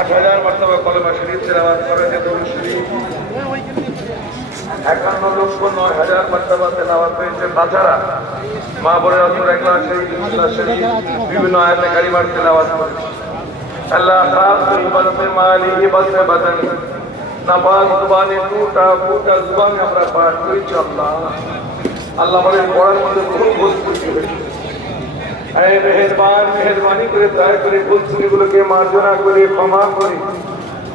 8000 মর্তবা কলেমা শরীফ তেলাওয়াত করেছে, দরুদ শরীফ 51,09,000 মর্তবা তেলাওয়াত হয়েছে। তাছাড়া মা বোনেরা সূরা ইখলাস শরীফ, ইখলাস শরীফ বিভিন্ন আয়াতে কারিমার তেলাওয়াত করেছে। আল্লাহ খাস ইবাদতে মালি, ইবাদতে বাদানি, নামাজ জবানে টুটা ফুটা জবানে আমরা পাঠ করেছি। আল্লাহ আমাদের পড়ার মধ্যে ভুল ভুল ত্রুটি হয়েছে। মেহেরবানি করে দয়া করে ভুল ত্রুটিগুলোকে মার্জনা করে ক্ষমা করে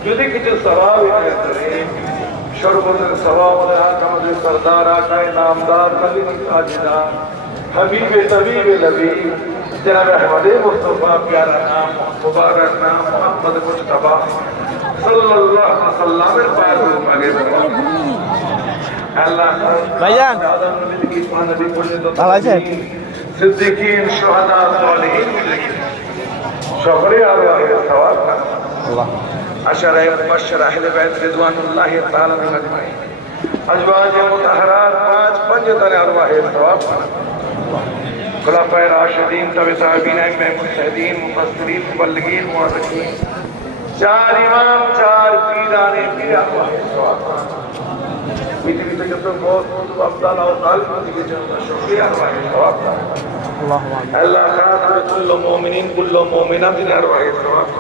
যদি কিছু সওয়াব ইনায়াত করে, সর্বদের সওয়াব আমাদের হাত আমাদের সরদার আকায় নামদার নবী তাজদার হাবিবে তবিবে নবী জনাব আহমদ মুস্তাফা প্যারা নাম মুবারক নাম মুহাম্মদ মুস্তাফা সাল্লাল্লাহু আলাইহি ওয়াসাল্লামের পাক আগে আল্লাহ ভাইজান ভালো আছেন? সিদ্দিকীন শুহাদা সালিহিন সকলে আরওয়াহে সওয়াব আল্লাহ আশরায়ে মুবাশশিরা আহলে বাইত রিদওয়ানুল্লাহি তাআলা আজমাইন আজওয়াজে মুতাহহারাত পাঁচ তনে আরওয়াহে সওয়াব খুলাফায়ে রাশিদিন তবে সাহাবীন আইম্মায়ে মুজতাহিদিন মুফাসসিরিন মুবাল্লিগিন মুআজ্জিন চার ইমাম চার পীরানে পীর আরওয়াহে সওয়াব পৃথিবীতে যত বহুত আফদাল ও কালব দিকে জন্য শুকরিয়া আরওয়াহে সওয়াব আল্লাহ খাস কুল্লু মুমিনিন কুল্লু মুমিনাতিন আরওয়াহে সওয়াব